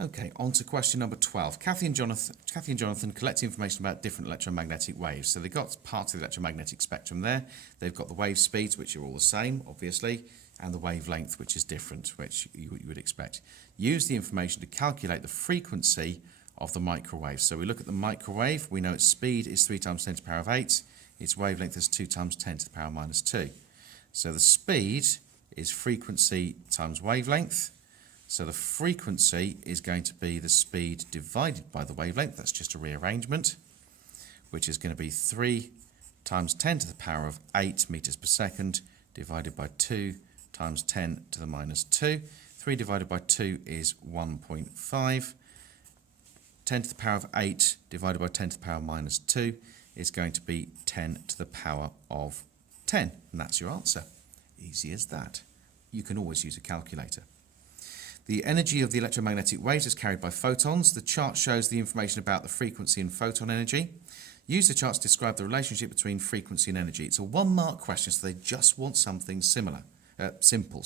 Okay, on to question number 12. Kathy and Jonathan collect information about different electromagnetic waves. So they've got parts of the electromagnetic spectrum there. They've got the wave speeds, which are all the same, obviously, and the wavelength, which is different, which you would expect. Use the information to calculate the frequency of the microwave. So we look at the microwave. We know its speed is 3 times 10 to the power of 8. Its wavelength is 2 times 10 to the power minus 2. So the speed is frequency times wavelength. So the frequency is going to be the speed divided by the wavelength. That's just a rearrangement, which is going to be 3 times 10 to the power of 8 meters per second divided by 2 times 10 to the minus 2. 3 divided by 2 is 1.5. 10 to the power of 8 divided by 10 to the power minus 2 is going to be 10 to the power of 10. And that's your answer. Easy as that. You can always use a calculator. The energy of the electromagnetic waves is carried by photons. The chart shows the information about the frequency and photon energy. Use the chart to describe the relationship between frequency and energy. It's a 1-mark question, so they just want something simple.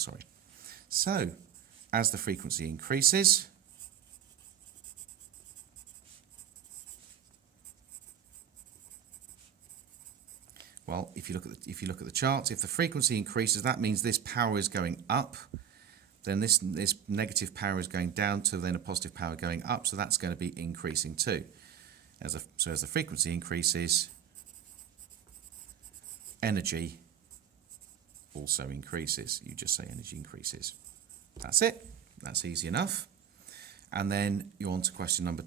So, as the frequency increases, well, if you look at the chart, if the frequency increases, that means this power is going up. Then this negative power is going down to then a positive power going up, so that's going to be increasing too. So as the frequency increases, energy also increases. You just say energy increases. That's it. That's easy enough. And then you're on to question number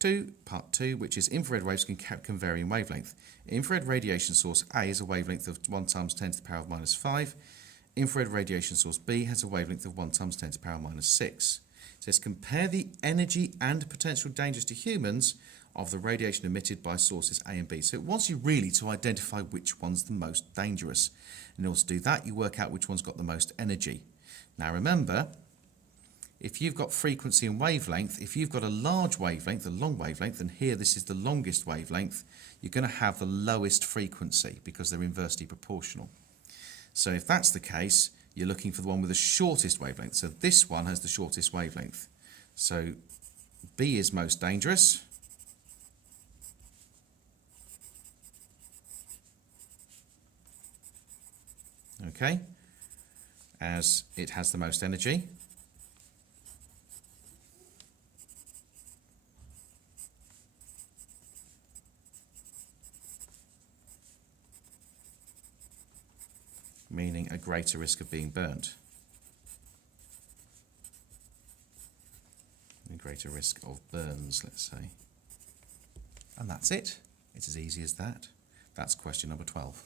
2, part 2, which is infrared waves can vary in wavelength. Infrared radiation source A is a wavelength of 1 times 10 to the power of minus 5. Infrared radiation source B has a wavelength of 1 times 10 to the power minus 6. It says compare the energy and potential dangers to humans of the radiation emitted by sources A and B. So it wants you really to identify which one's the most dangerous. In order to do that, you work out which one's got the most energy. Now remember, if you've got frequency and wavelength, if you've got a large wavelength, a long wavelength, and here this is the longest wavelength, you're going to have the lowest frequency because they're inversely proportional. So if that's the case, you're looking for the one with the shortest wavelength. So this one has the shortest wavelength. So B is most dangerous. Okay, as it has the most energy. Meaning a greater risk of being burnt. A greater risk of burns, let's say. And that's it. It's as easy as that. That's question number 12.